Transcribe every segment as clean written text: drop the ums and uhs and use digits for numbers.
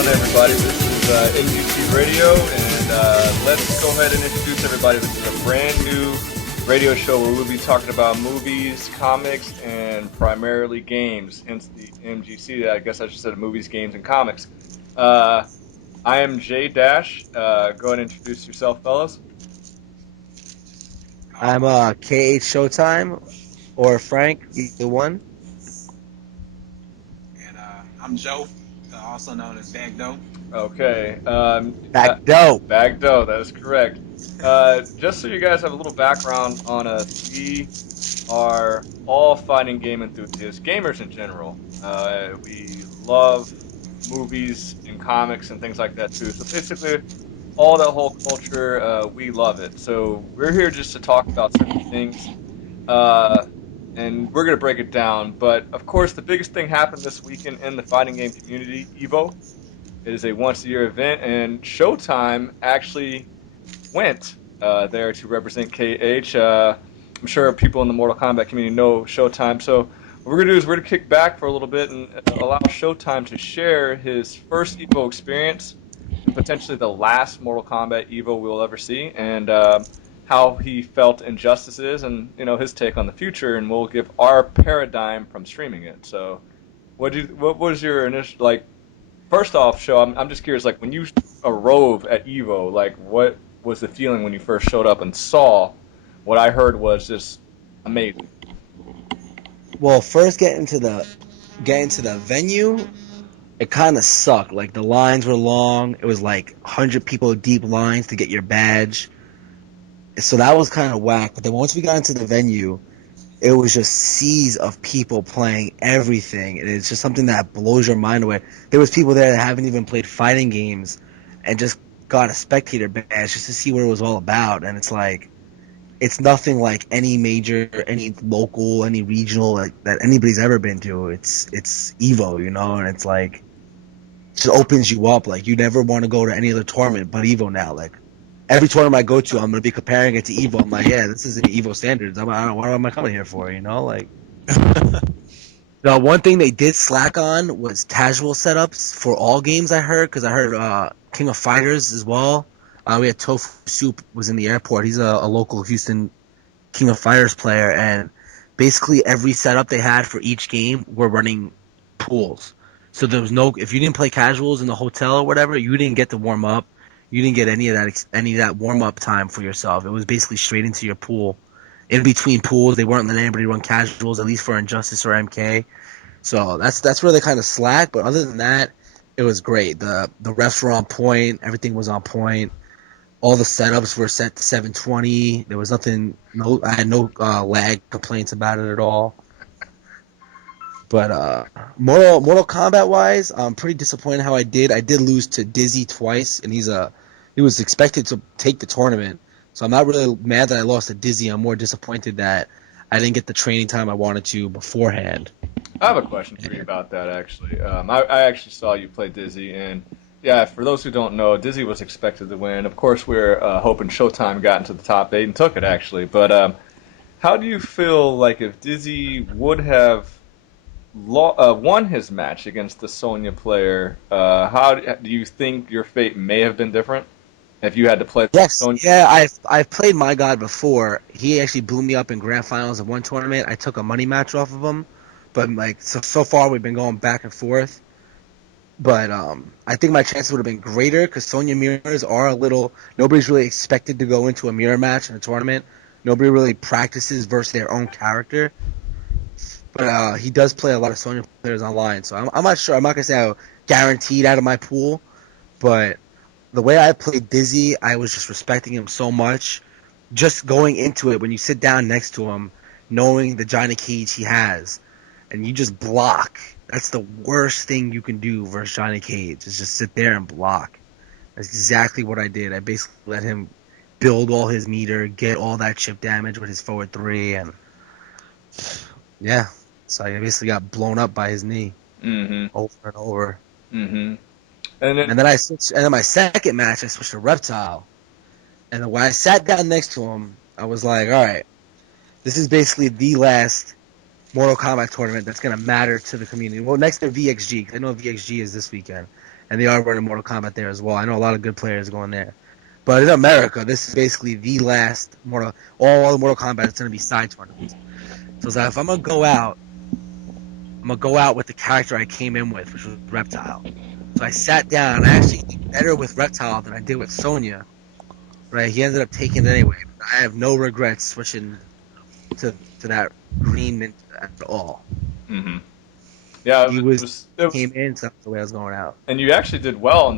on, everybody? This is MGC Radio, and let's go ahead and introduce everybody. This is a brand new radio show where we'll be talking about movies, comics, and primarily games. Hence the MGC. I guess I should say movies, games, and comics. I am Jay Dash. Go ahead and introduce yourself, fellas. I'm KH Showtime or Frank, either one. And I'm Joe, also known as Backdoe. Okay. Backdoe. Backdoe, that is correct. Just so you guys have a little background on us, we are all fighting game enthusiasts, gamers in general. We love movies and comics and things like that too. So basically, all that whole culture, we love it. So we're here just to talk about certain things, and we're going to break it down. But of course, the biggest thing happened this weekend in the fighting game community, EVO. It is a once-a-year event, and Showtime actually went there to represent KH. I'm sure people in the Mortal Kombat community know Showtime. So what we're going to do is we're going to kick back for a little bit and allow Showtime to share his first EVO experience, and potentially the last Mortal Kombat EVO we'll ever see, and how he felt injustices and his take on the future, and we'll give our paradigm from streaming it. So what was your initial, first off, Show, I'm just curious, when you arrived at EVO, what was the feeling when you first showed up and saw what I heard was just amazing? Well, first getting to the venue, it kind of sucked. The lines were long. It was 100 people deep lines to get your badge. So that was kind of whack. But then once we got into the venue, it was just seas of people playing everything. And it's just something that blows your mind away. There was people there that haven't even played fighting games and just got a spectator badge just to see what it was all about. And it's nothing like any major, any local, any regional that anybody's ever been to. It's EVO, and it's it just opens you up. You never want to go to any other tournament but EVO now. Every tournament I go to, I'm going to be comparing it to EVO. I'm yeah, this isn't EVO standards. What am I coming here for, The one thing they did slack on was casual setups for all games, I heard, because I heard King of Fighters as well. We had Tofu Soup was in the airport. He's a local Houston King of Fighters player, and basically every setup they had for each game were running pools. So there was if you didn't play casuals in the hotel or whatever, you didn't get to warm up. You didn't get any of that warm up time for yourself. It was basically straight into your pool. In between pools, they weren't letting anybody run casuals, at least for Injustice or MK. So that's where they kind of slack. But other than that, it was great. The refs were on point. Everything was on point. All the setups were set to 720. There was nothing. I had no lag complaints about it at all. But Mortal Kombat wise, I'm pretty disappointed how I did. I did lose to Dizzy twice, and he was expected to take the tournament. So I'm not really mad that I lost to Dizzy. I'm more disappointed that I didn't get the training time I wanted to beforehand. I have a question for you about that, actually. I actually saw you play Dizzy, and yeah, for those who don't know, Dizzy was expected to win. Of course, we're hoping Showtime got into the top 8 and took it, actually. But how do you feel if Dizzy would have won his match against the Sonya player? How do you think your fate may have been different if you had to play Sonya? Yeah, I've played My God before. He actually blew me up in grand finals of one tournament. I took a money match off of him, but so far we've been going back and forth. But I think my chances would have been greater because Sonya mirrors are a little. Nobody's really expected to go into a mirror match in a tournament. Nobody really practices versus their own character. But he does play a lot of Sonya players online, so I'm not sure. I'm not going to say I'm guaranteed out of my pool, but the way I played Dizzy, I was just respecting him so much. Just going into it, when you sit down next to him, knowing the Johnny Cage he has, and you just block, that's the worst thing you can do versus Johnny Cage, is just sit there and block. That's exactly what I did. I basically let him build all his meter, get all that chip damage with his forward 3, and yeah. So I basically got blown up by his knee over and over. Mm-hmm. And then my second match, I switched to Reptile. And then when I sat down next to him, I was like, all right, this is basically the last Mortal Kombat tournament that's going to matter to the community. Well, next to VXG, because I know VXG is this weekend. and they are running Mortal Kombat there as well. I know a lot of good players going there. But in America, this is basically the last all the Mortal Kombat is going to be side tournaments. So it's like, if I'm going to go out, I'm going to go out with the character I came in with, which was Reptile. So I sat down, and I actually did better with Reptile than I did with Sonya. Right? He ended up taking it anyway. I have no regrets switching to that green mint at all. Mm-hmm. Yeah, He it came in, so that's the way I was going out. And you actually did well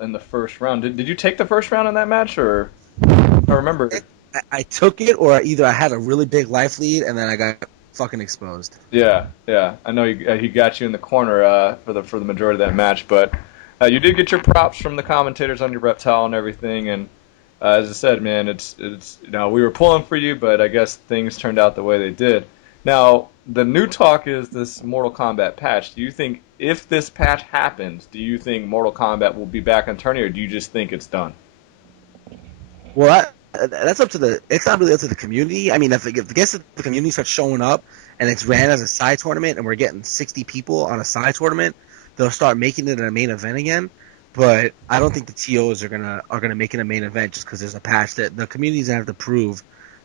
in the first round. Did you take the first round in that match, or I remember? I took it, or either I had a really big life lead, and then I got fucking exposed. Yeah. I know he got you in the corner for the majority of that match, but you did get your props from the commentators on your Reptile and everything. And as I said, man, it's we were pulling for you, but I guess things turned out the way they did. Now, the new talk is this Mortal Kombat patch. Do you think if this patch happens, do you think Mortal Kombat will be back on tourney, or do you just think it's done? Well, that's up to it's not really up to the community. I mean, if the community starts showing up and it's ran as a side tournament and we're getting 60 people on a side tournament, they'll start making it a main event again. But I don't think the TOs are gonna make it a main event just because there's a patch. That the community's gonna have to prove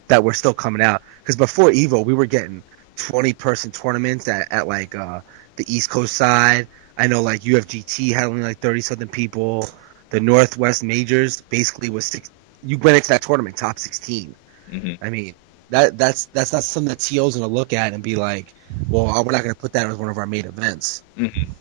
that we're still coming out. Because before EVO, we were getting 20-person tournaments at like the East Coast side. I know like UFGT had only like 30-something people. The Northwest Majors basically was you went into that tournament top 16. Mm-hmm. I mean, that's not something that TO's gonna look at and be like, well, we're not gonna put that as one of our main events. Mm-hmm.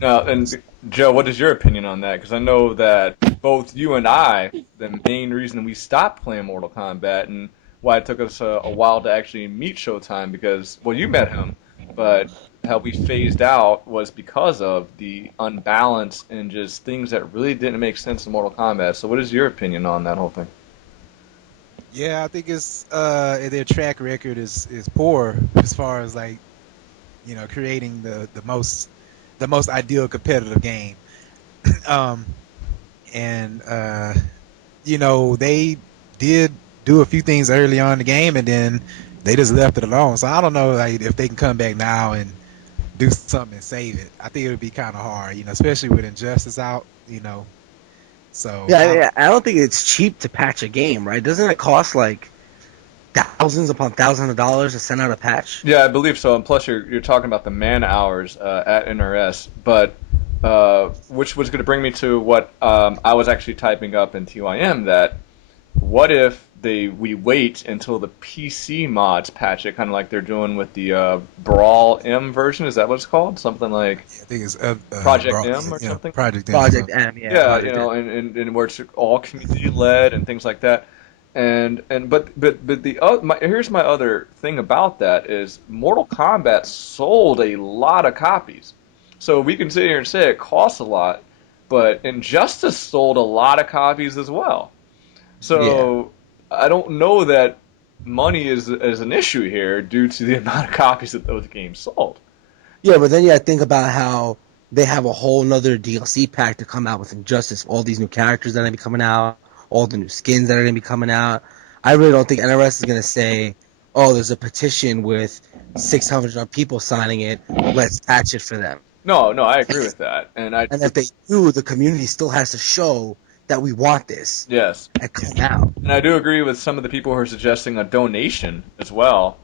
Now, and Joe, what is your opinion on that? Because I know that both you and I, the main reason we stopped playing Mortal Kombat and why it took us a while to actually meet Showtime, because, well, you met him, but how we phased out was because of the unbalance and just things that really didn't make sense in Mortal Kombat. So what is your opinion on that whole thing? Yeah, I think it's their track record is poor as far as like, creating the most ideal competitive game. They did do a few things early on in the game, and then they just left it alone. So I don't know if they can come back now and do something and save it. I think it would be kind of hard, especially with Injustice out, So Yeah, I don't think it's cheap to patch a game, right? Doesn't it cost like thousands upon thousands of dollars to send out a patch? Yeah, I believe so. And plus, you're talking about the man hours at NRS, but which was going to bring me to what I was actually typing up in TYM, that what if we wait until the PC mods patch it, kind of like they're doing with the Brawl M version? Is that what it's called? Something like I think it's Project M or something? Project M. Project M, yeah. Yeah, Project M. and where it's all community led and things like that. But here's my other thing about that is Mortal Kombat sold a lot of copies. So we can sit here and say it costs a lot, but Injustice sold a lot of copies as well. So I don't know that money is an issue here due to the amount of copies that those games sold. Yeah, but then you gotta think about how they have a whole nother DLC pack to come out with Injustice, all these new characters that are gonna be coming out, all the new skins that are gonna be coming out. I really don't think NRS is gonna say, oh, there's a petition with 600 people signing it, let's patch it for them. No, I agree with that. And if they do, the community still has to show that we want this. Yes. And come out. And I do agree with some of the people who are suggesting a donation as well.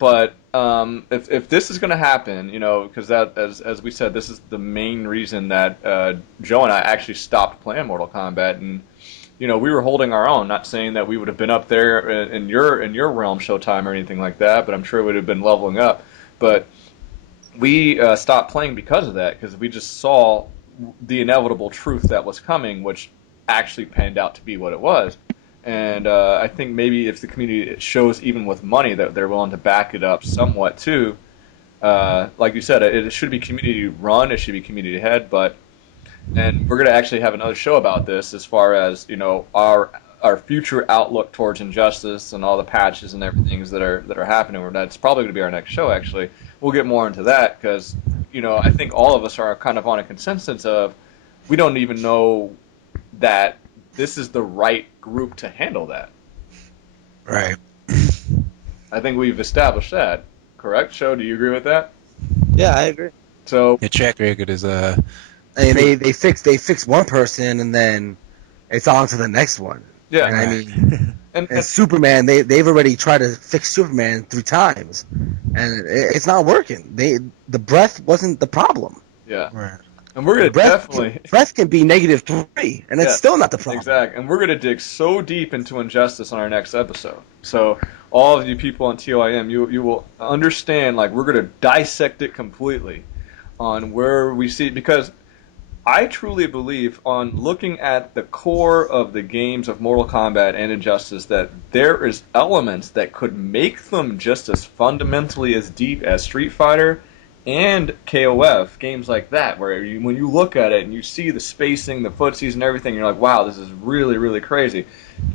But if this is going to happen, because that, as we said, this is the main reason that Joe and I actually stopped playing Mortal Kombat, and we were holding our own. Not saying that we would have been up there in your realm, Showtime, or anything like that, but I'm sure it would have been leveling up. But we stopped playing because of that, because we just saw the inevitable truth that was coming, which actually panned out to be what it was. And I think maybe if the community shows, even with money, that they're willing to back it up somewhat too. Like you said, it should be community run, it should be community led, and we're going to actually have another show about this as far as our future outlook towards Injustice and all the patches and everything that are happening. That's probably going to be our next show. Actually, we'll get more into that because I think all of us are kind of on a consensus of we don't even know that this is the right group to handle that. Right. I think we've established that. Correct, Show? Do you agree with that? Yeah, I agree. So The track record is I mean, they fix one person and then it's on to the next one. Yeah. And I mean, And and Superman, they've already tried to fix Superman 3 times, and it's not working. The breath wasn't the problem. yeah. Right. And we're gonna definitely breath can be -3, and it's still not the problem. Exactly. And we're gonna dig so deep into Injustice on our next episode. So all of you people on TOIM, you will understand. Like, we're gonna dissect it completely on where we see, because I truly believe, on looking at the core of the games of Mortal Kombat and Injustice, that there is elements that could make them just as fundamentally as deep as Street Fighter and KOF, games like that, where when you look at it and you see the spacing, the footsies and everything, you're like, wow, this is really, really crazy.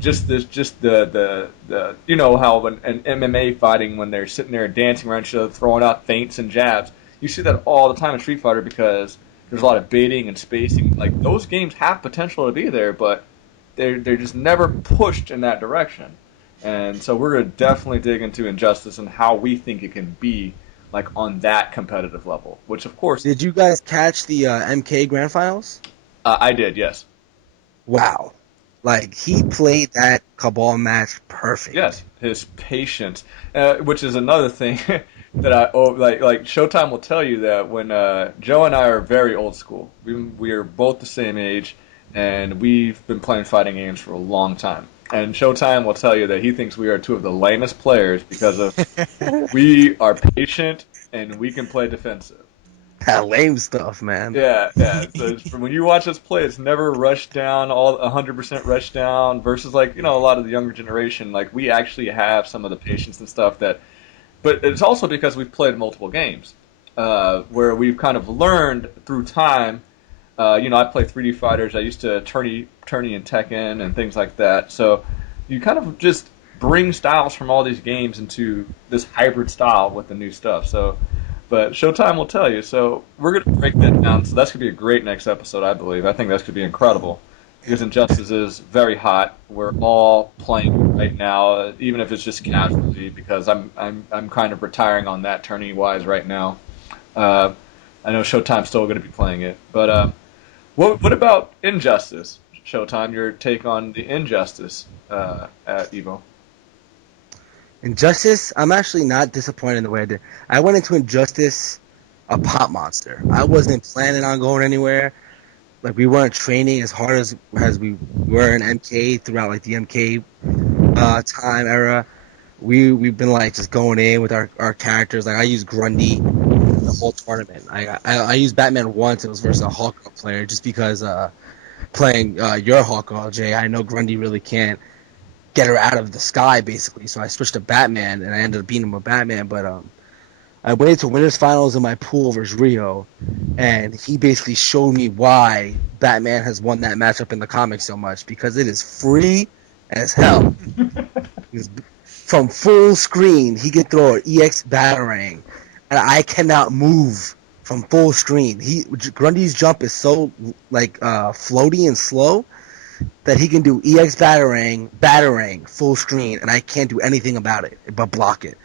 The you know how an MMA fighting, when they're sitting there dancing around each other, throwing out feints and jabs, you see that all the time in Street Fighter because there's a lot of baiting and spacing. Like, those games have potential to be there, but they're just never pushed in that direction. And so we're going to definitely dig into Injustice and how we think it can be, like, on that competitive level. Which, of course... Did you guys catch the MK Grand Finals? I did, yes. Wow. Like, he played that Cabal match perfect. Yes, his patience, which is another thing that like Showtime will tell you that when Joe and I are very old school. We are both the same age, and we've been playing fighting games for a long time. And Showtime will tell you that he thinks we are 2 of the lamest players because of we are patient and we can play defensive. That lame stuff, man. Yeah. So when you watch us play, it's never rushed down, all 100% rushed down. Versus, like, you know, a lot of the younger generation, like, we actually have some of the patience and stuff that. But it's also because we've played multiple games, where we've kind of learned through time. You know, I play 3D fighters. I used to tourney and Tekken and things like that. So you kind of just bring styles from all these games into this hybrid style with the new stuff. So, but Showtime will tell you. So we're going to break that down. So that's going to be a great next episode, I believe. I think that's going to be incredible. Because Injustice is very hot. We're all playing right now, even if it's just casually, because I'm kind of retiring on that tourney wise right now. I know Showtime's still going to be playing it, but what about Injustice, Showtime? Your take on the Injustice at EVO? Injustice, I'm actually not disappointed in the way I did. I went into Injustice a pop monster. I wasn't planning on going anywhere. Like, we weren't training as hard as we were in MK throughout, like, the MK time era. We've been, like, just going in with our characters. Like, I used Grundy the whole tournament. I used Batman once. It was versus a Hawkeye player, just because playing your Hawkeye, Jay, I know Grundy really can't get her out of the sky, basically. So I switched to Batman, and I ended up beating him with Batman. But I went to winners finals in my pool versus Rio, and he basically showed me why Batman has won that matchup in the comics so much, because it is free as hell. From full screen, he can throw an EX Batarang, and I cannot move from full screen. Grundy's jump is so, like, floaty and slow that he can do EX Batarang, full screen, and I can't do anything about it but block it.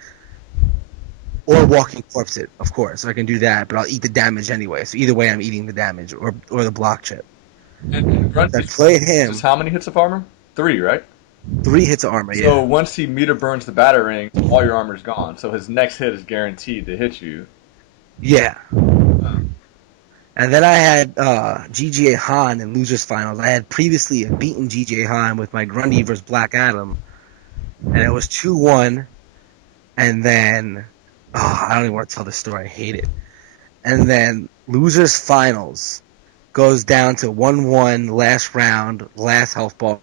Or walking corpse it, of course. So I can do that, but I'll eat the damage anyway. So either way, I'm eating the damage or the block chip. And Grundy, I played him. Just how many hits of armor? 3, right? 3 hits of armor, yeah. So once he meter burns the Batarang, all your armor's gone. So his next hit is guaranteed to hit you. Yeah. And then I had GGA Han in Losers Finals. I had previously beaten GGA Han with my Grundy versus Black Adam. And it was 2-1. And then... I don't even want to tell this story. I hate it. And then Losers Finals goes down to 1-1 last round, last health bar.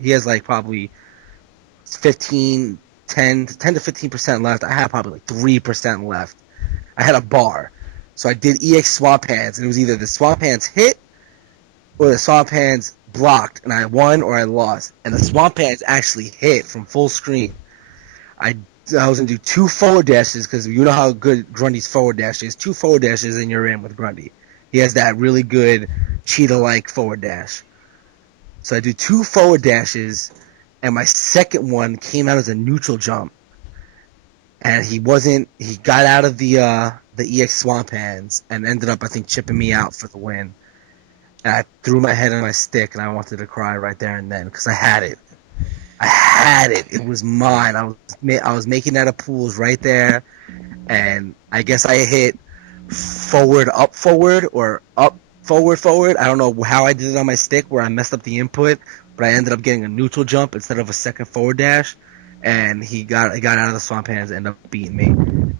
He has like probably 10 to 15% left. I had probably like 3% left. I had a bar. So I did EX Swamp Hands, and it was either the Swamp Hands hit or the Swamp Hands blocked, and I won or I lost. And the Swamp Hands actually hit from full screen. I was going to do 2 forward dashes, because you know how good Grundy's forward dash is. 2 forward dashes and you're in with Grundy. He has that really good cheetah-like forward dash. So I do 2 forward dashes, and my second one came out as a neutral jump. And he got out of the EX Swamp Hands and ended up, I think, chipping me out for the win. and I threw my head on my stick, and I wanted to cry right there and then because I had it. I had it. It was mine. I was making out of pools right there, and I guess I hit forward, up, forward, or up, forward, forward. I don't know how I did it on my stick where I messed up the input, but I ended up getting a neutral jump instead of a second forward dash, and he got out of the swamp hands and ended up beating me.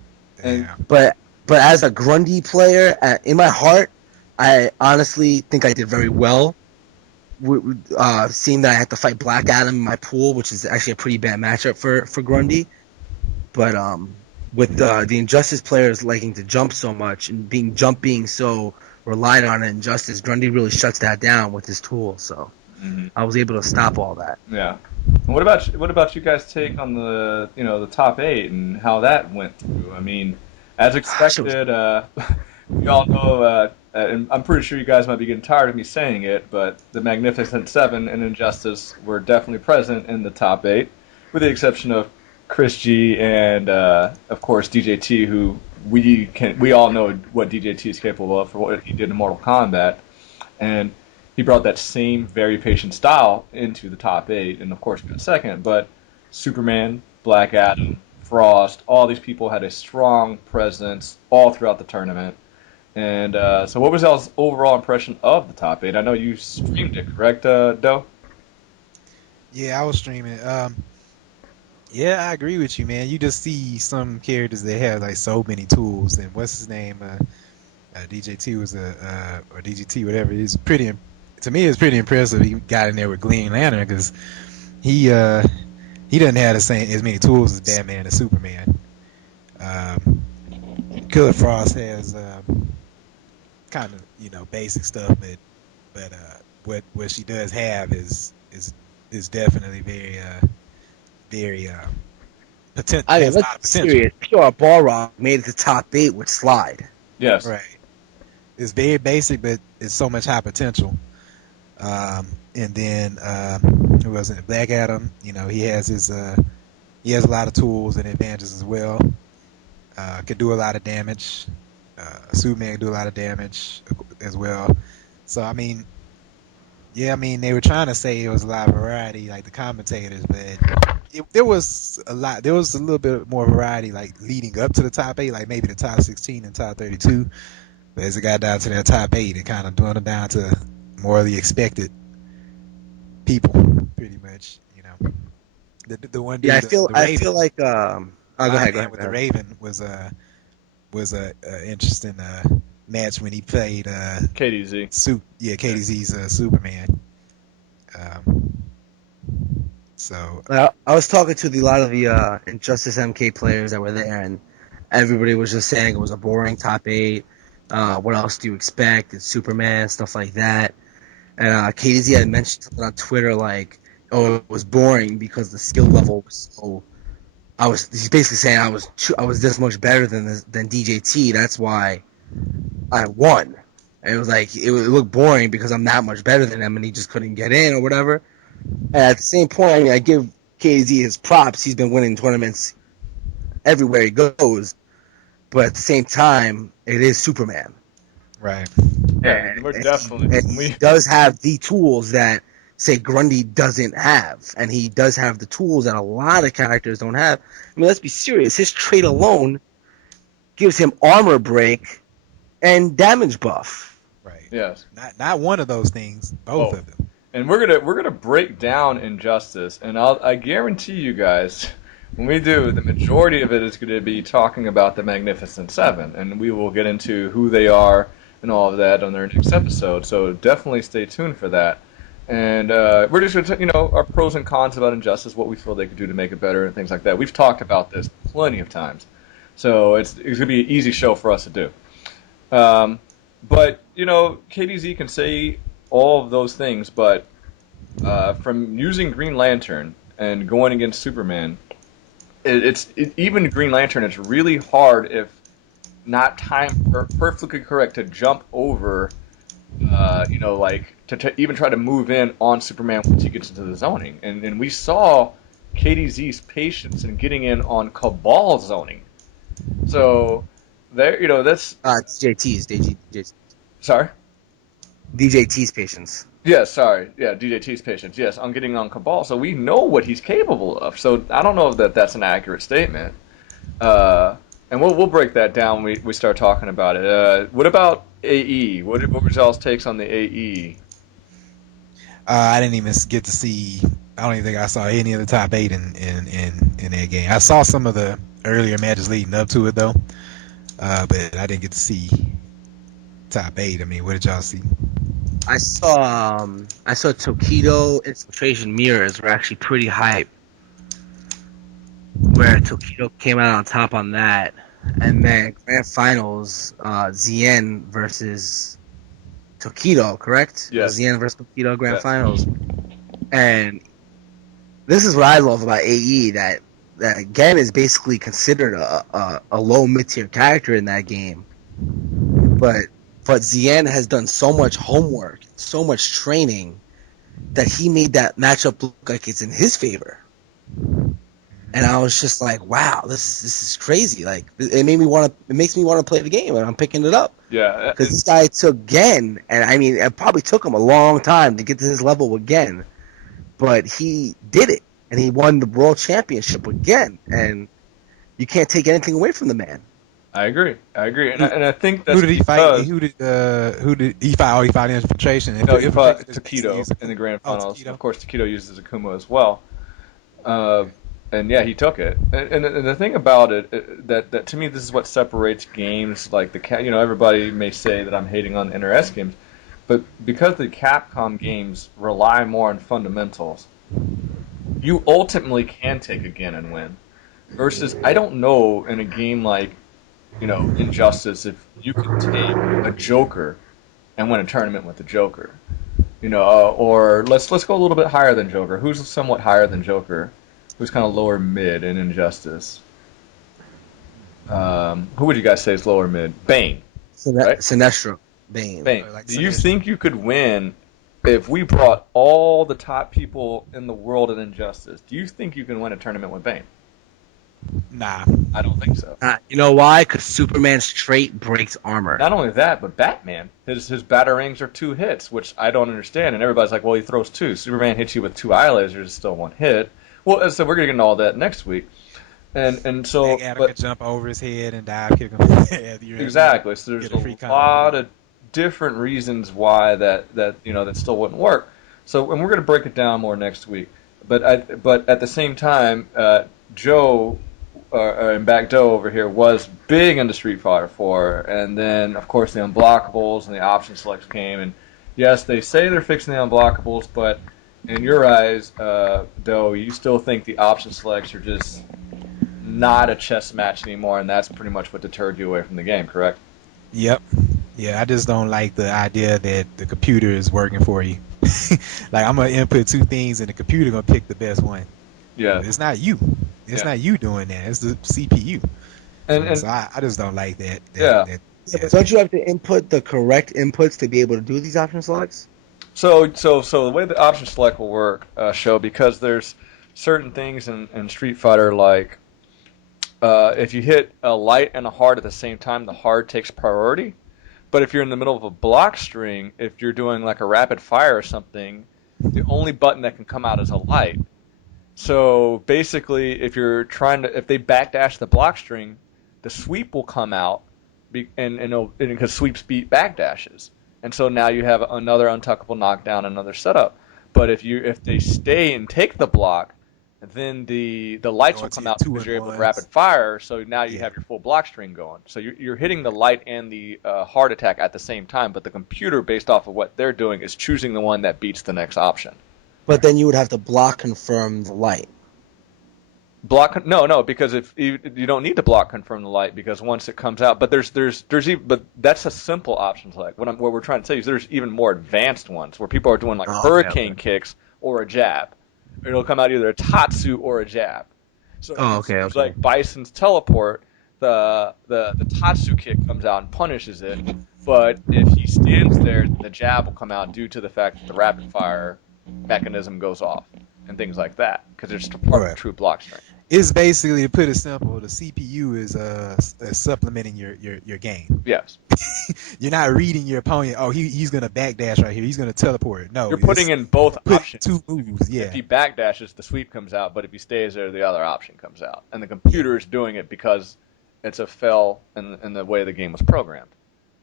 Yeah. But as a Grundy player, in my heart, I honestly think I did very well. Seeing that I had to fight Black Adam in my pool, which is actually a pretty bad matchup for Grundy. But with the Injustice players liking to jump so much and being so relied on in Injustice, Grundy really shuts that down with his tool. So I was able to stop all that. Yeah. And what about you guys' take on the top 8 and how that went through? I mean, as expected, we all know, and I'm pretty sure you guys might be getting tired of me saying it, but the Magnificent Seven and Injustice were definitely present in the top 8, with the exception of Chris G and of course DJT, who we all know what DJT is capable of for what he did in Mortal Kombat, and he brought that same very patient style into the top 8, and of course got second. But Superman, Black Adam, Frost, all these people had a strong presence all throughout the tournament. And so what was y'all's overall impression of the top 8? I know you streamed it, correct, Doe? Yeah, I was streaming. Yeah, I agree with you, man. You just see some characters that have like so many tools, and what's his name? DJT was or DGT, whatever. He's pretty. To me, it's pretty impressive. He got in there with Green Lantern because he doesn't have the same as many tools as Batman and Superman. Killer Frost has kind of basic stuff, but what she does have is definitely very potential. I mean, let's be serious. Pure Balrog made it to top 8 with Slide. Yes. Right. It's very basic, but it's so much high potential. And then who was it? Black Adam. He has a lot of tools and advantages as well. Can do a lot of damage. Superman can do a lot of damage as well. So I mean, they were trying to say it was a lot of variety, like the commentators, but there was a lot. There was a little bit more variety, like leading up to the top 8, like maybe the top 16 and top 32. But as it got down to that top 8, it kind of dwindled down to more of the expected people, pretty much. The one dude, Yeah, I feel like go ahead. With the Raven was a interesting match when he played KDZ. KDZ's Superman. So I was talking to a lot of the Injustice MK players that were there, and everybody was just saying it was a boring top 8. What else do you expect? It's Superman, stuff like that. And KDZ had mentioned something on Twitter like, "Oh, it was boring because the skill level was so." He's basically saying I was this much better than DJT. That's why I won. And it was like it looked boring because I'm that much better than him, and he just couldn't get in or whatever. And at the same point, I mean, I give KZ his props. He's been winning tournaments everywhere he goes. But at the same time, it is Superman. right. Yeah, we're definitely. And he does have the tools that, say, Grundy doesn't have. And he does have the tools that a lot of characters don't have. I mean, let's be serious. His trait alone gives him armor break and damage buff. Right. Yes. Not one of those things. Both of them. And we're gonna break down Injustice, and I guarantee you guys, when we do, the majority of it is going to be talking about the Magnificent Seven, and we will get into who they are and all of that on their next episode. So definitely stay tuned for that. And we're just going to, our pros and cons about Injustice, what we feel they could do to make it better, and things like that. We've talked about this plenty of times, so it's going to be an easy show for us to do. But KDZ can say all of those things, but from using Green Lantern and going against Superman, even Green Lantern, it's really hard if not timed perfectly correct to jump over, to even try to move in on Superman once he gets into the zoning. And we saw KDZ's patience in getting in on Cabal zoning. So, that's... It's JT's. JT. Sorry? DJT's patience. Yeah, sorry. Yeah, DJT's patience. Yes, I'm getting on Cabal, so we know what he's capable of. So I don't know if that's an accurate statement. Uh, and we'll break that down when we start talking about it. What about AE? What were y'all's takes on the AE? I didn't even get to see. I don't even think I saw any of the top 8 in that game. I saw some of the earlier matches leading up to it though, but I didn't get to see top 8. I mean, what did y'all see? I saw Tokido Infiltration Mirrors were actually pretty hype. Where Tokido came out on top on that, and then Grand Finals, Zien versus Tokido, correct? Yes. Zien versus Tokido Grand Yes. Finals, and this is what I love about AE that Gen is basically considered a low mid tier character in that game, but Zien has done so much homework, so much training that he made that matchup look like it's in his favor. And I was just like, wow, this is crazy. Like it makes me want to play the game, and I'm picking it up. Yeah, Because this guy took Gen, and I mean, it probably took him a long time to get to his level with Gen, but he did it, and he won the world championship with Gen, and you can't take anything away from the man. I agree, and I think that's Who did he fight? because- Who did he fight? Oh, he fought Infiltration. No, he fought Infiltration is- Takedo in the grand Oh, finals. Takedo. Of course, Takedo uses Akuma as well. And yeah, he took it. And the thing about it, that to me, this is what separates games like everybody may say that I'm hating on the NRS games, but because the Capcom games rely more on fundamentals, you ultimately can take a Gen and win. Versus, I don't know in a game like, Injustice, if you could take a Joker and win a tournament with the Joker. Or let's go a little bit higher than Joker. Who's somewhat higher than Joker? Who's kind of lower mid in Injustice? Who would you guys say is lower mid? Bane. Right? Sinestro, Bane. Like Do you Sinestro. think you could win if we brought all the top people in the world in Injustice? Do you think you can win a tournament with Bane? Nah. I don't think so. You know why? Because Superman straight breaks armor. Not only that, but Batman. His batarangs are 2 hits, which I don't understand. And everybody's like, well, he throws 2. Superman hits you with 2 eye lasers, it's still 1 hit. Well, so we're going to get into all that next week. And so, Black Adam but could jump over his head and dive kick him. exactly. So there's Get a free a combo. lot of different reasons why that still wouldn't work. So, and we're going to break it down more next week. But at the same time, Joe and Backdoe over here was big into Street Fighter 4, and then of course the unblockables and the option selects came. And yes, they say they're fixing the unblockables, but in your eyes, Doe, you still think the option selects are just not a chess match anymore, and that's pretty much what deterred you away from the game, correct? Yep. Yeah, I just don't like the idea that the computer is working for you. Like, I'm going to input 2 things and the computer going to pick the best one. Yeah. It's not you. It's Yeah. not you doing that. It's the CPU. And So I just don't like that. Yeah. Yeah, but don't you have to input the correct inputs to be able to do these option selects? So the way the option select will work, Show, because there's certain things in Street Fighter like if you hit a light and a hard at the same time, the hard takes priority. But if you're in the middle of a block string, if you're doing like a rapid fire or something, the only button that can come out is a light. So basically, if they backdash the block string, the sweep will come out, and because sweeps beat backdashes, and so now you have another untuckable knockdown, another setup. But if they stay and take the block, then the lights Go will into come your out because you're able to 2-in-1s. rapid fire. So now you Yeah. have your full block string going. So you're hitting the light and the hard attack at the same time, but the computer, based off of what they're doing, is choosing the one that beats the next option. But then you would have to block confirm the light. No, because if you don't need to block confirm the light, because once it comes out, but but that's a simple option select. What we're trying to say is there's even more advanced ones where people are doing like hurricane kicks or a jab. It'll come out either a Tatsu or a jab. So it's like Bison's teleport. The Tatsu kick comes out and punishes it, but if he stands there, the jab will come out due to the fact that the rapid fire mechanism goes off and things like that, because it's part of Right. the true block string. It's basically, to put it simple, the CPU is supplementing your game. Yes. You're not reading your opponent. Oh, he's gonna backdash right here. He's gonna teleport. No, You're putting in both put options. two moves. Yeah. If he backdashes, the sweep comes out, but if he stays there, the other option comes out. And the computer is doing it because it's a fail in the way the game was programmed.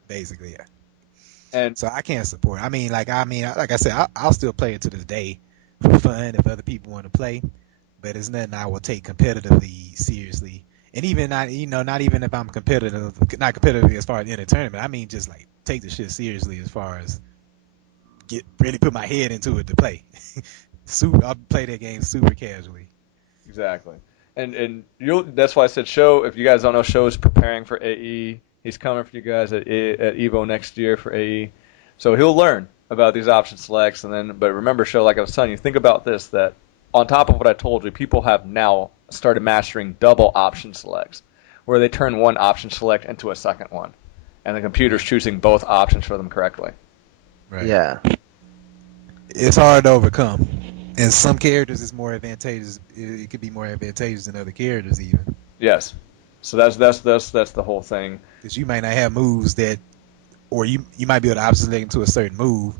Basically, yeah. And So I can't support. Like I said, I'll still play it to this day for fun if other people want to play. But it's nothing I will take competitively seriously. And even not even if I'm competitive, not competitively as far as in a tournament. I mean, just like take the shit seriously as far as really put my head into it to play. I'll play that game super casually. exactly. And that's why I said Show. If you guys don't know, Show is preparing for AE. He's coming for you guys at EVO next year for AE. So he'll learn about these option selects, but remember, Show, like I was telling you, think about this, that on top of what I told you, people have now started mastering double option selects, where they turn one option select into a second one, and the computer's choosing both options for them correctly. Right. Yeah. It's hard to overcome. And some characters is more advantageous. It could be more advantageous than other characters even. Yes. So that's the whole thing. Because you might not have moves that, or you might be able to option select into a certain move,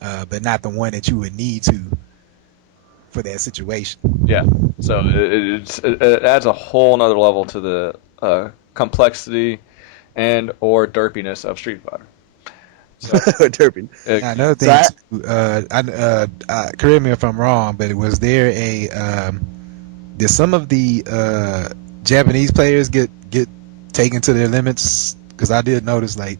but not the one that you would need to for that situation. Yeah. So it adds a whole nother level to the complexity and or derpiness of Street Fighter. So, Turpin. Another thing, correct me if I'm wrong, but was there did some of the Japanese players get taken to their limits? Because I did notice like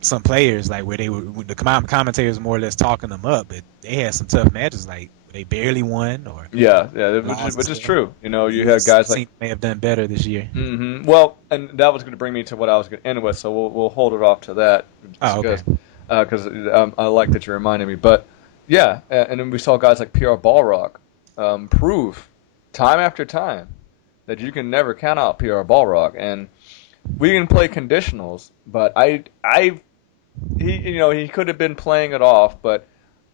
some players like where the commentators more or less talking them up, but they had some tough matches like they barely won or which is true. You had guys like may have done better this year. Mm-hmm. Well, and that was going to bring me to what I was going to end with, so we'll hold it off to that. Okay. Because I like that you reminded me. But yeah, and then we saw guys like PR Ballrock prove time after time that you can never count out PR Ballrock, and we can play conditionals, but he could have been playing it off, but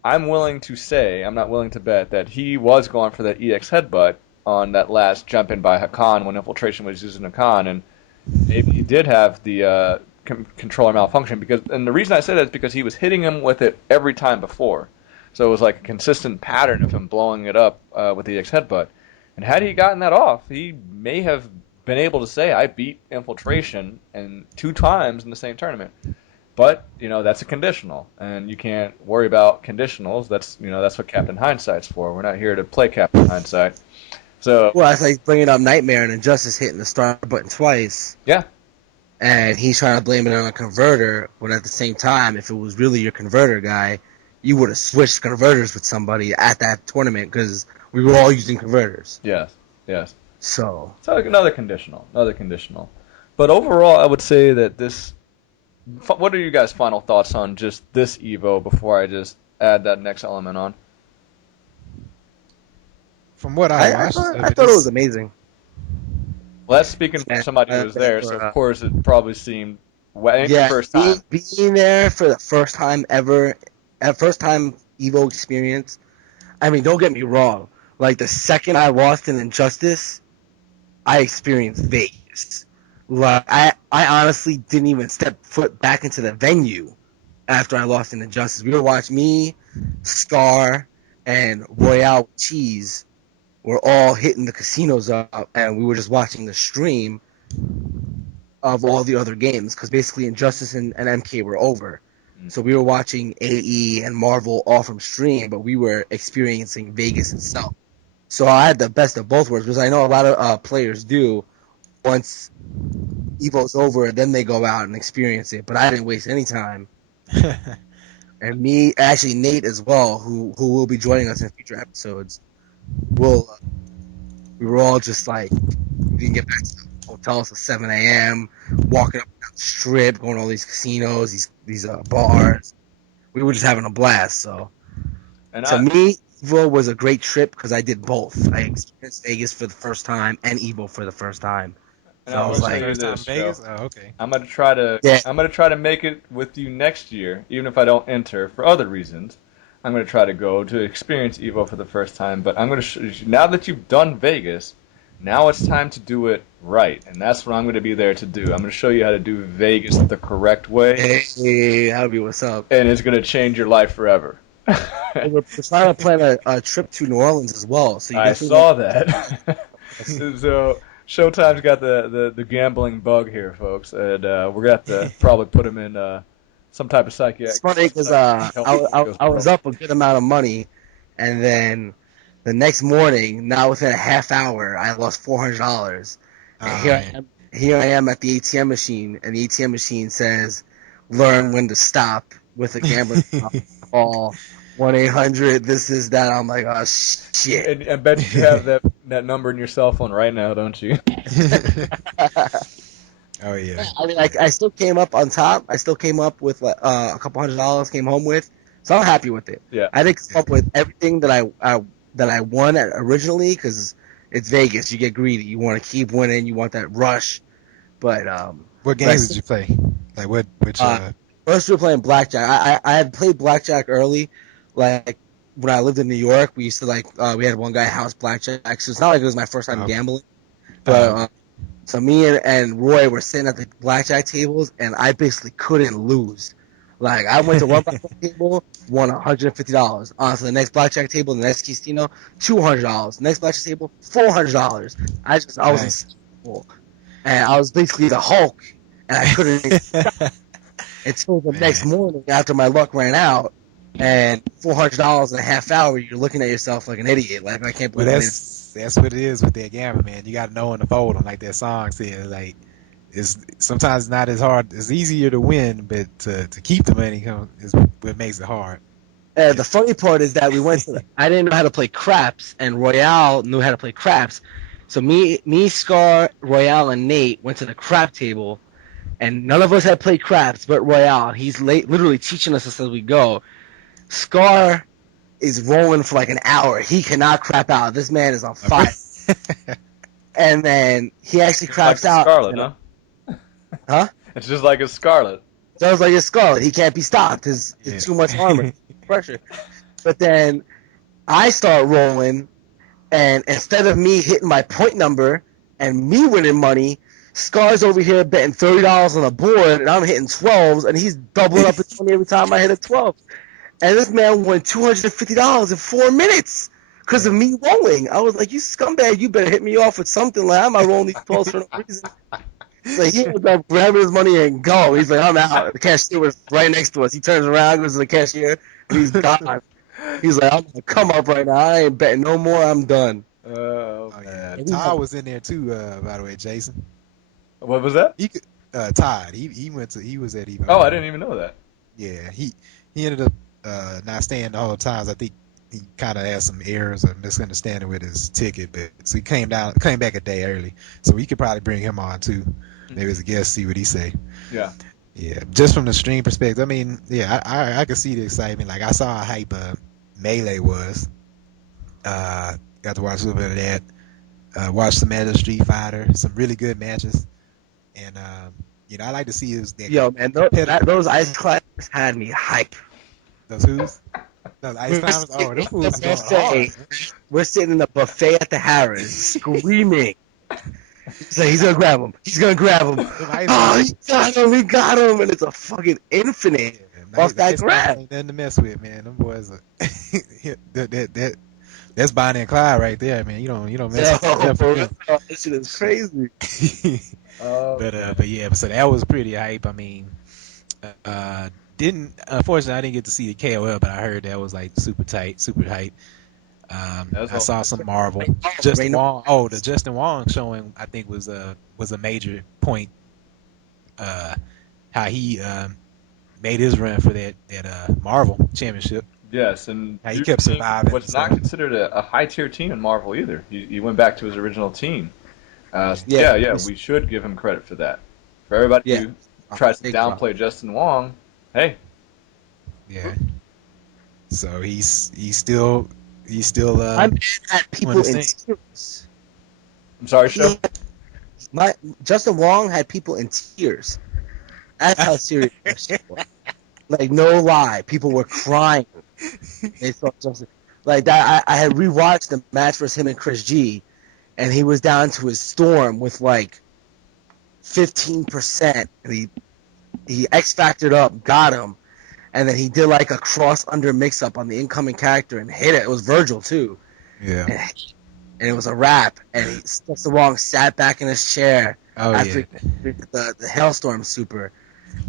I'm willing to say, I'm not willing to bet, that he was going for that EX headbutt on that last jump in by Hakan when Infiltration was using Hakan, and maybe he did have the controller malfunction, and the reason I say that is because he was hitting him with it every time before. So it was like a consistent pattern of him blowing it up with the EX headbutt. And had he gotten that off, he may have been able to say, I beat Infiltration and 2 times in the same tournament. But, that's a conditional, and you can't worry about conditionals. That's what Captain Hindsight's for. We're not here to play Captain Hindsight. So, Well, it's like bringing up Nightmare and Injustice hitting the start button twice. Yeah. And he's trying to blame it on a converter, but at the same time, if it was really your converter guy, you would have switched converters with somebody at that tournament because we were all using converters. Yes. So another conditional. But overall, I would say that this... What are you guys' final thoughts on just this EVO before I just add that next element on? From what I I watched, thought it was amazing. Well, that's speaking from somebody who was there, so of course it probably seemed the first time. Being there for the first time ever, first time EVO experience. I mean, don't get me wrong. Like the second I lost in Injustice, I experienced Vegas. Like I honestly didn't even step foot back into the venue after I lost in Injustice. We were watching me, Scar, and Royale Cheese were all hitting the casinos up, and we were just watching the stream of all the other games because basically Injustice and MK were over. So we were watching AE and Marvel all from stream, but we were experiencing Vegas itself. So I had the best of both worlds because I know a lot of players do. Once EVO's over, then they go out and experience it. But I didn't waste any time. And me, actually Nate as well, who will be joining us in future episodes, we were all just like, we didn't get back to the hotel till 7 a.m., walking up and down the strip, going to all these casinos, these bars. We were just having a blast. So to me, EVO was a great trip because I did both. I experienced Vegas for the first time and EVO for the first time. And So I was like, first time this, Vegas? Joe. Oh, okay. I'm gonna try to make it with you next year, even if I don't enter for other reasons. I'm going to try to go to experience EVO for the first time. But I'm going to now that you've done Vegas, now it's time to do it right, and that's what I'm going to be there to do. I'm going to show you how to do Vegas the correct way, Hey, Albie, what's up? and it's going to change your life forever. We're trying to plan a trip to New Orleans as well. So you I definitely saw that. So Showtime's got the gambling bug here, folks, and we're gonna have to probably put him in some type of psychiatric. It's funny because I was up a good amount of money, and then the next morning, not within a half hour, I lost $400. And here I am at the ATM machine, and the ATM machine says, "Learn when to stop with a gambling call 1-800 this is that." I'm like, oh shit. And I bet you have that number in your cell phone right now, don't you? Oh yeah. I mean, I still came up on top. I still came up with a couple $100. Came home with, so I'm happy with it. Yeah. I didn't come up with everything that I won originally because it's Vegas. You get greedy. You want to keep winning. You want that rush. But what games did you play? Like which? First we were playing blackjack. I had played blackjack early, like when I lived in New York. We used to we had one guy house blackjack. So it's not like it was my first time gambling. But so me and Roy were sitting at the blackjack tables, and I basically couldn't lose. Like I went to one blackjack table, won $150. On to the next blackjack table, the next casino, $200. Next blackjack table, $400. I was unstoppable, and I was basically the Hulk, and I couldn't. Until the next morning after my luck ran out, and $400 in a half hour, you're looking at yourself like an idiot. Like I can't believe that's what it is with that gambling, man. You got to know when to fold them, like that song says. Like it's sometimes not as hard. It's easier to win, but to keep the money is what makes it hard. The funny part is that we went to. I didn't know how to play craps, and Royale knew how to play craps. So me, Scar, Royale, and Nate went to the crap table. And none of us had played craps but Royale. He's literally teaching us as we go. Scar is rolling for like an hour. He cannot crap out. This man is on fire. And then he actually craps like out. Scarlet, no? Huh? It's just like a Scarlet. Sounds like a Scarlet. He can't be stopped. There's too much armor, pressure. But then I start rolling, and instead of me hitting my point number and me winning money, Scar's over here betting $30 on a board, and I'm hitting 12s, and he's doubling up at 20 every time I hit a 12. And this man won $250 in 4 minutes because of me rolling. I was like, you scumbag, you better hit me off with something. Like, I'm not rolling these 12s for no reason. Like, he ended up grabbing his money and go. He's like, I'm out. The cashier was right next to us. He turns around, goes to the cashier, and he's gone. He's like, I'm going to come up right now. I ain't betting no more. I'm done. Oh, yeah. Todd was in there too, by the way, Jason. What was that? Todd. He was at EVO. Oh, I didn't even know that. Yeah, he ended up not staying the whole time. I think he kind of had some errors or misunderstanding with his ticket, but so he came back a day early. So we could probably bring him on too, maybe as a guest, see what he say. Yeah. Yeah, just from the stream perspective, I mean, yeah, I could see the excitement. Like I saw how hype Melee was. Got to watch a little bit of that. Watched some other Street Fighter, some really good matches. And I like to see his. Yo, man, those ice climbers had me hype. Those who's? Those ice climbers? Oh, those fools going hard. We're sitting in the buffet at the Harris, screaming. He's gonna grab him. He's gonna grab him. Oh, he got him, and it's a fucking infinite off that grab. Ain't nothing to mess with, man. Them boys are that's Bonnie and Clyde right there, man. You don't mess with them. This shit is crazy. But yeah, so that was pretty hype. I mean, unfortunately I didn't get to see the KOL, but I heard that was like super tight, super hype. I saw some Marvel. Justin Wong. Oh, the Justin Wong showing I think was a major point. How he made his run for that Marvel championship. Yes, and how he kept surviving. What's not considered a high tier team in Marvel either. He went back to his original team. We should give him credit for that. For everybody who tries to downplay Justin Wong, hey. Yeah. So he's still. My man had people in tears. I'm sorry, Show. Justin Wong had people in tears. That's how serious that shit was. Like, no lie, people were crying. They saw Justin like that. I had rewatched the match versus him and Chris G, and he was down to his storm with like 15%. And he X factored up, got him, and then he did like a cross under mix up on the incoming character and hit it. It was Virgil too, Yeah. and it was a wrap. And he Justin Wong sat back in his chair Oh after yeah. the Hailstorm Super,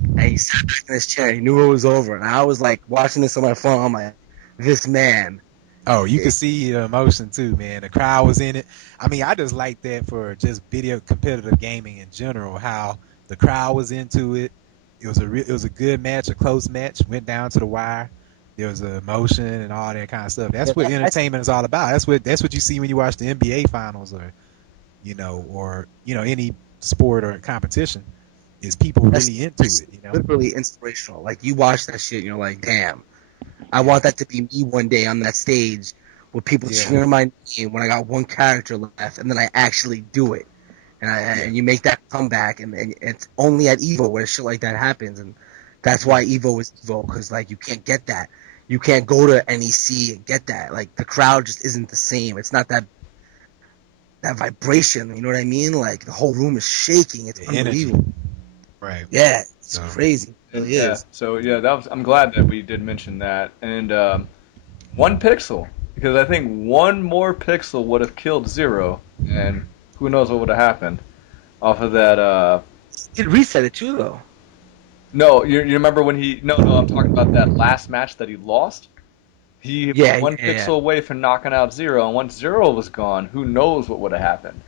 and he sat back in his chair. He knew it was over, and I was like watching this on my phone. I'm like, this man. Oh, you could see the emotion too, man. The crowd was in it. I mean, I just like that for just video competitive gaming in general. How the crowd was into it. It was a good match, a close match. Went down to the wire. There was emotion and all that kind of stuff. That's what entertainment is all about. That's what you see when you watch the NBA finals or any sport or competition. Is people really into it? You know, Literally inspirational. Like you watch that shit, and you're like, damn. I want that to be me one day on that stage with people cheering my name when I got one character left, and then I actually do it. And you make that comeback, and it's only at EVO where shit like that happens, and that's why EVO is EVO, because like you can't get that. You can't go to NEC and get that. Like the crowd just isn't the same. It's not that vibration. You know what I mean? Like the whole room is shaking. It's the energy. unbelievable. Right. Yeah, it's crazy. It really is. So I'm glad that we did mention that. And 1 pixel, because I think 1 more pixel would have killed Zero, and who knows what would have happened off of that. It reset it too, though. No, you remember when he? No, I'm talking about that last match that he lost. He was 1 pixel away from knocking out Zero, and once Zero was gone, who knows what would have happened?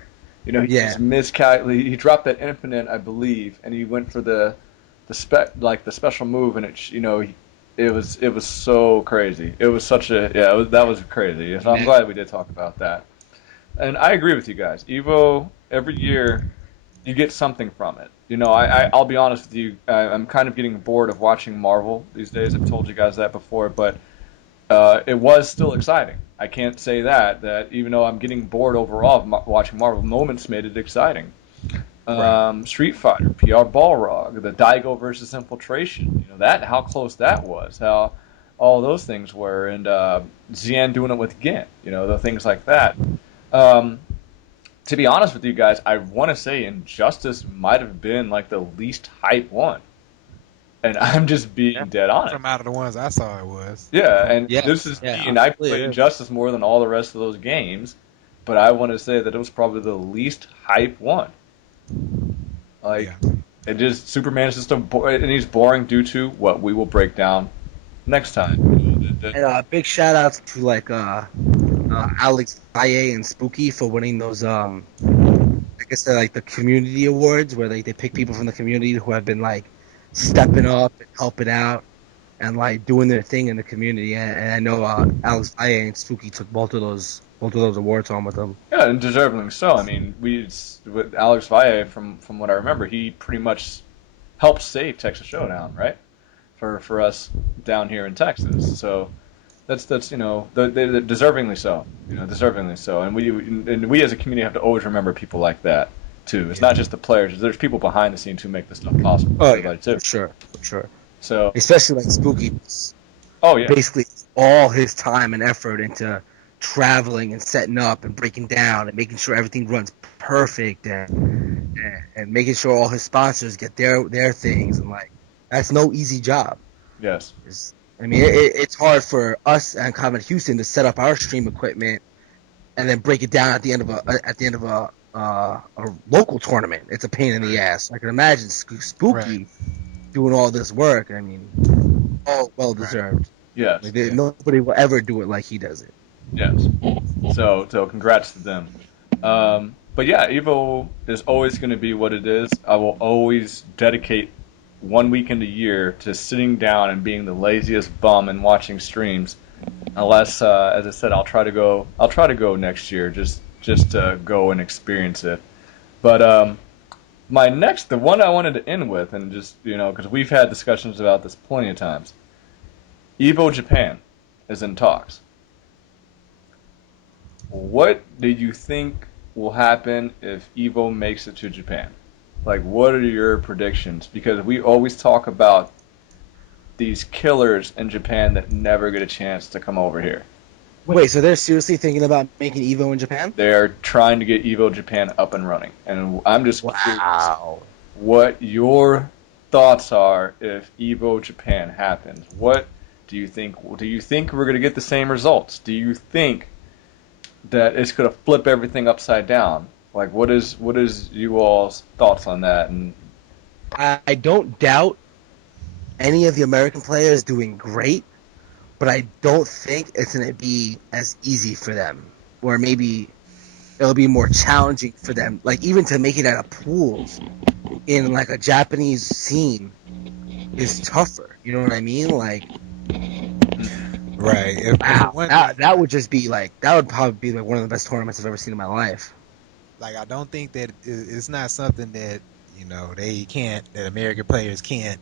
You know, he just miscalculated. He dropped that infinite, I believe, and he went for the special move, and it was so crazy. It was such a that was crazy. So I'm glad we did talk about that. And I agree with you guys. EVO, every year you get something from it. You know, I'll be honest with you. I'm kind of getting bored of watching Marvel these days. I've told you guys that before, but it was still exciting. I can't say that even though I'm getting bored overall of watching Marvel, moments made it exciting. Street Fighter, PR Balrog, the Daigo versus Infiltration. You know how close that was. How all those things were, and Xian doing it with Gint. You know, the things like that. To be honest with you guys, I want to say Injustice might have been like the least hype one. And I'm just being dead honest. From out of the ones I saw, it was. Yeah, and this is me, and I played Injustice more than all the rest of those games, but I want to say that it was probably the least hype one. It just Superman is just and he's boring due to what we will break down next time. And big shout outs to like Alex Valle and Spooky for winning those I guess they're like the community awards where they pick people from the community who have been like stepping up and helping out and like doing their thing in the community. And I know Alex Valle and Spooky took both of those awards home with them. Yeah, and deservingly so. I mean, with Alex Valle, from what I remember, he pretty much helped save Texas Showdown, right? For us down here in Texas. So that's they're deservingly so. You know, deservingly so. And we as a community have to always remember people like that too. It's not just the players. There's people behind the scenes who make this stuff possible. Oh yeah, too. For sure. So especially like Spooky. Oh yeah. Basically, all his time and effort into traveling and setting up and breaking down and making sure everything runs perfect and making sure all his sponsors get their things, and like that's no easy job. Yes. I mean, it's hard for us and Common Houston to set up our stream equipment and then break it down at the end of a local tournament. It's a pain in the ass. I can imagine Spooky doing all this work. I mean, all well deserved. Yes. Nobody will ever do it like he does it. Yes. So congrats to them. But yeah, EVO is always going to be what it is. I will always dedicate 1 weekend a year to sitting down and being the laziest bum and watching streams. Unless, as I said, I'll try to go next year just to go and experience it. But the one I wanted to end with, and just because we've had discussions about this plenty of times. EVO Japan is in talks. What do you think will happen if EVO makes it to Japan? Like, what are your predictions? Because we always talk about these killers in Japan that never get a chance to come over here. Wait, so they're seriously thinking about making EVO in Japan? They are trying to get EVO Japan up and running, and I'm just curious Wow. what your thoughts are if EVO Japan happens. What do you think? Do you think we're going to get the same results? Do you think that it's going to flip everything upside down? Like, what is you all's thoughts on that? And I don't doubt any of the American players doing great, but I don't think it's going to be as easy for them, or maybe it'll be more challenging for them. Like, even to make it out of pools in like a Japanese scene is tougher. You know what I mean? Like, Right. wow, that would just be like, that would probably be like one of the best tournaments I've ever seen in my life. Like, I don't think that it's not something that that American players can't.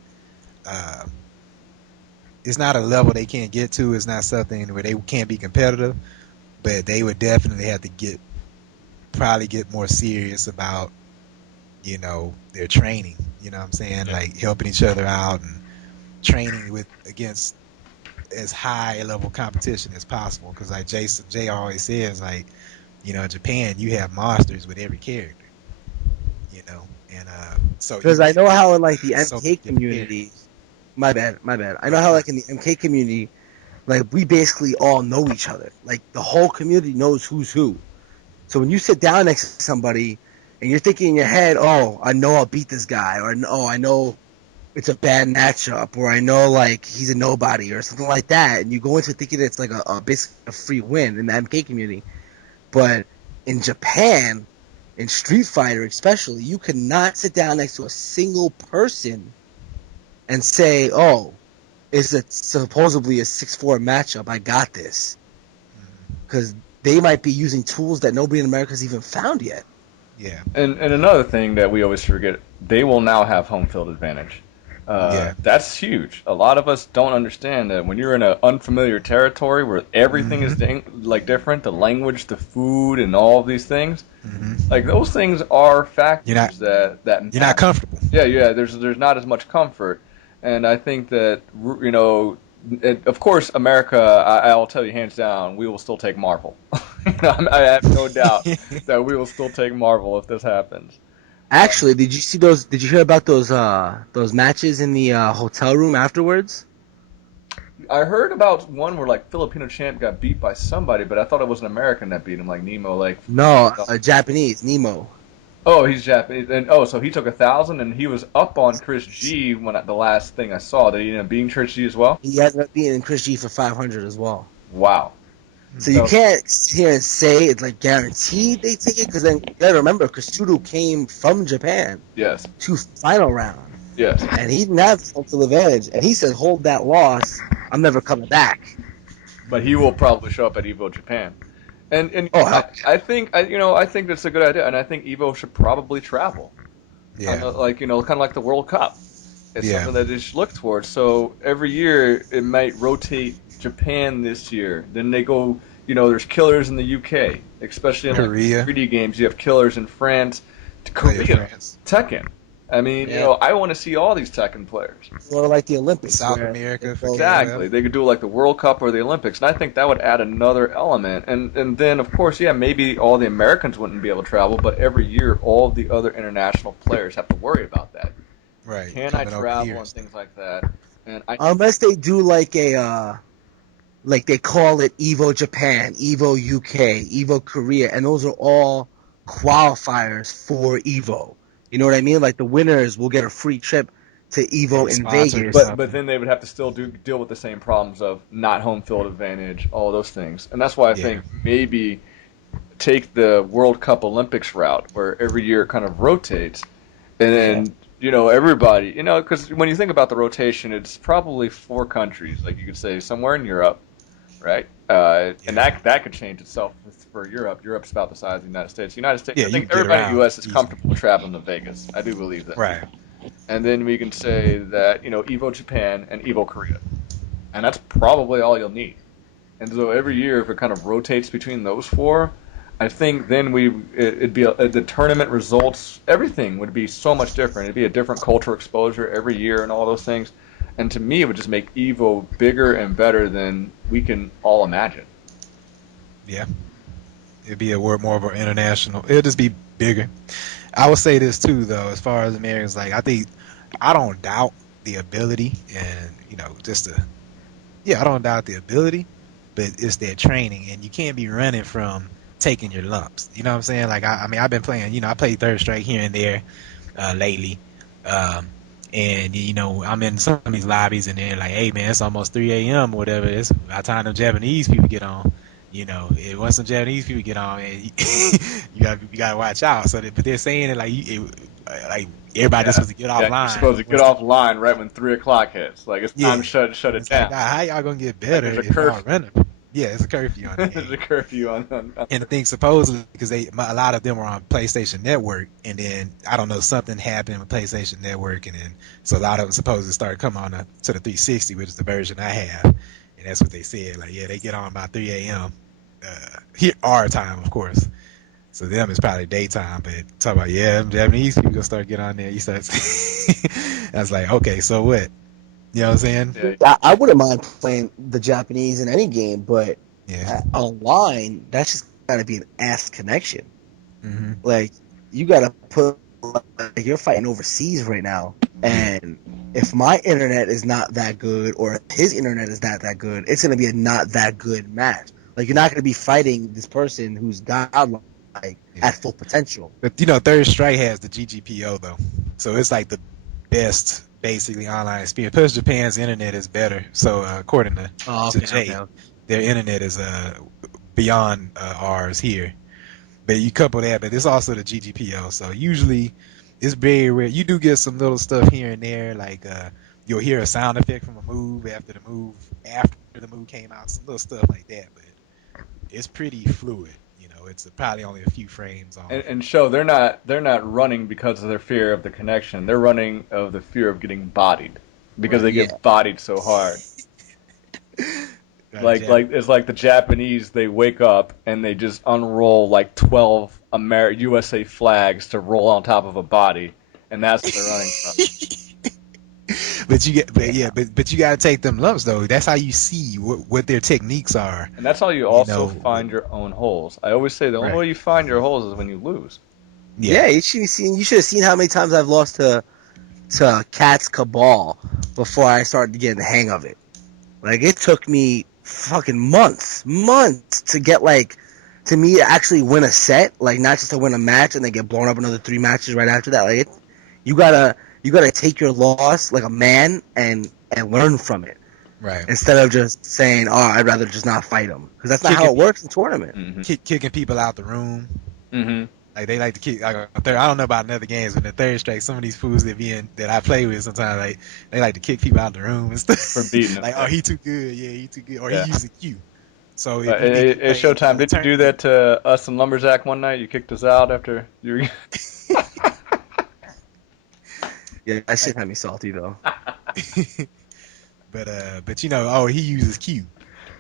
It's not a level they can't get to. It's not something where they can't be competitive, but they would definitely have to probably get more serious about, their training. You know what I'm saying? Yeah. Like helping each other out and training against as high a level competition as possible. Because like Jay always says, like, in Japan you have monsters with every character. And so Because I know how in like the so MK community, my bad. I know how like in the MK community, like we basically all know each other. Like the whole community knows who's who. So when you sit down next to somebody and you're thinking in your head, oh, I know I'll beat this guy, or oh, I know it's a bad matchup, or I know like he's a nobody or something like that, and you go into thinking it's like basically a free win in the MK community. But in Japan, in Street Fighter especially, you cannot sit down next to a single person and say, oh, it's supposedly a 6-4 matchup, I got this. Because they might be using tools that nobody in America has even found yet. Yeah. And another thing that we always forget, they will now have home field advantage. That's huge. A lot of us don't understand that when you're in an unfamiliar territory where everything is different, the language, the food, and all of these things, like those things are factors that you're not comfortable. Yeah. There's not as much comfort, and I think that of course, America, I'll tell you hands down, we will still take Marvel. I have no doubt that we will still take Marvel if this happens. Actually, did you see those? Did you hear about those matches in the hotel room afterwards? I heard about one where like Filipino champ got beat by somebody, but I thought it was an American that beat him, like Nemo. Like No, Japanese Nemo. oh, he's Japanese, and so he took 1,000, and he was up on Chris G the last thing I saw. Did he end up beating Chris G as well? He ended up beating Chris G for 500 as well. Wow. So you can't sit here and say it's like guaranteed they take it, because then you gotta remember, Kasudu came from Japan Yes. to final round. Yes. And he didn't have home field advantage, and he said, hold that loss, I'm never coming back. But he will probably show up at EVO Japan. And I think that's a good idea, and I think EVO should probably travel. Yeah. Kind of like the World Cup. It's something that they should look towards. So every year it might rotate Japan this year. Then they go, there's killers in the UK, especially in Korea. Like 3D games. You have killers in France, Korea, France. Tekken. I mean, I want to see all these Tekken players. Or like the Olympics. South America. Exactly. They could do like the World Cup or the Olympics, and I think that would add another element. And then, of course, maybe all the Americans wouldn't be able to travel, but every year all the other international players have to worry about that. Right. Can I travel and things like that? And unless they do like like they call it EVO Japan, EVO UK, EVO Korea, and those are all qualifiers for EVO. You know what I mean? Like the winners will get a free trip to EVO in Vegas. But then they would have to still deal with the same problems of not home field advantage, all those things. And that's why I think maybe take the World Cup Olympics route where every year it kind of rotates. And then, everybody, because when you think about the rotation, it's probably 4 countries. Like you could say somewhere in Europe, right? And that could change itself for Europe. Europe's about the size of the United States. I think everybody in the U.S. is comfortable traveling to Vegas. I do believe that. Right. And then we can say that, EVO Japan and EVO Korea. And that's probably all you'll need. And so every year, if it kind of rotates between those 4, I think then it'd be the tournament results, everything would be so much different. It'd be a different culture exposure every year and all those things. And to me, it would just make EVO bigger and better than we can all imagine. Yeah. It'd be more of an international. It'll just be bigger. I would say this too, though, as far as Americans, like I don't doubt the ability, and I don't doubt the ability, but it's their training, and you can't be running from taking your lumps. You know what I'm saying? Like I mean, I've been playing. I played third strike here and there lately, and I'm in some of these lobbies, and they're like, "Hey man, it's almost 3 a.m. or whatever. It's by the time the Japanese people get on." Once some Japanese people get on, and you gotta watch out. But they're saying it like everybody just supposed to get offline. You're supposed to get offline right when 3 o'clock hits. Like it's time to shut it down. Like, how y'all gonna get better like if y'all running? Yeah, it's a curfew on the game. There's a curfew on. And the thing supposedly because a lot of them were on PlayStation Network, and then I don't know, something happened with PlayStation Network, and then so a lot of them supposedly started coming on to the 360, which is the version I have, and that's what they said. Like, yeah, they get on by 3 a.m. Here our time, of course. So them it's probably daytime, but talk about them Japanese people gonna start getting on there. You start. I was like, okay, so what? You know what I'm saying? Yeah. I wouldn't mind playing the Japanese in any game, but Yeah. online, that's just gotta be an ass connection. Mm-hmm. Like, you gotta put, like, you're fighting overseas right now, and if my internet is not that good, or if his internet is not that good, it's gonna be a not that good match. Like, you're not gonna be fighting this person who's godlike at full potential. But Third Strike has the GGPO though, so it's like the best basically online experience. Plus, Japan's internet is better. So according to Jay, their internet is beyond ours here. But you couple that, but it's also the GGPO. So usually, it's very rare. You do get some little stuff here and there, like you'll hear a sound effect from a move after the move came out, some little stuff like that. But it's pretty fluid. It's probably only a few frames on. And show they're not running because of their fear of the connection. They're running of the fear of getting bodied because they get bodied so hard. Like it's like the Japanese. They wake up and they just unroll like 12 USA flags to roll on top of a body, and that's what they're running from. But you got to take them lumps though. That's how you see what their techniques are. And that's how you also find your own holes. I always say the only way you find your holes is when you lose. Yeah, you should have seen how many times I've lost to Cat's Cabal before I started to get the hang of it. Like, it took me fucking months to get to me to actually win a set, like not just to win a match and then get blown up another 3 matches right after that. Like, you gotta take your loss like a man and learn from it, right? Instead of just saying, "Oh, I'd rather just not fight them," because that's not how it works in tournament. Mm-hmm. Kicking people out the room. Mm-hmm. Like, they like to kick. I don't know about in other games, but in the Third Strike, some of these fools that I play with sometimes, they like to kick people out the room and stuff. For beating them. Like, oh, he too good. Yeah, he too good. Or he using Q. So it's Showtime. Did you do that to us and Lumberjack one night? You kicked us out after you were... Yeah, that shit had me salty though. But he uses Q,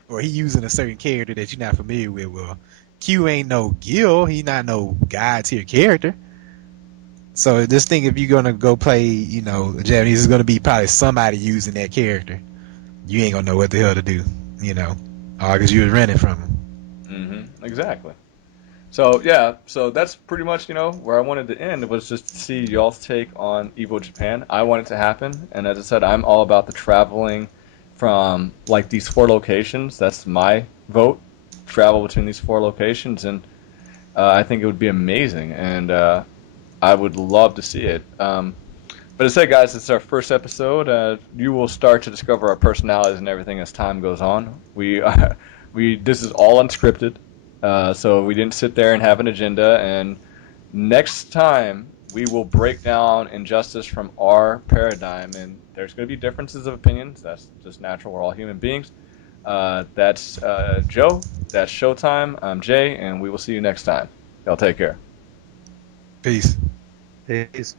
or he using a certain character that you're not familiar with. Well, Q ain't no Gil. He not no god tier character. So just think, if you're gonna go play, the Japanese, is gonna be probably somebody using that character. You ain't gonna know what the hell to do, because you was running from him. Mm-hmm. Exactly. So that's pretty much where I wanted to end. It was just to see y'all's take on EVO Japan. I want it to happen, and as I said, I'm all about the traveling from these 4 locations. That's my vote. Travel between these 4 locations, and I think it would be amazing, and I would love to see it. But as I said, guys, it's our first episode. You will start to discover our personalities and everything as time goes on. This is all unscripted. So we didn't sit there and have an agenda, and next time we will break down Injustice from our paradigm, and there's going to be differences of opinions. That's just natural. We're all human beings. That's Joe. That's Showtime. I'm Jay, and we will see you next time. Y'all take care. Peace. Peace.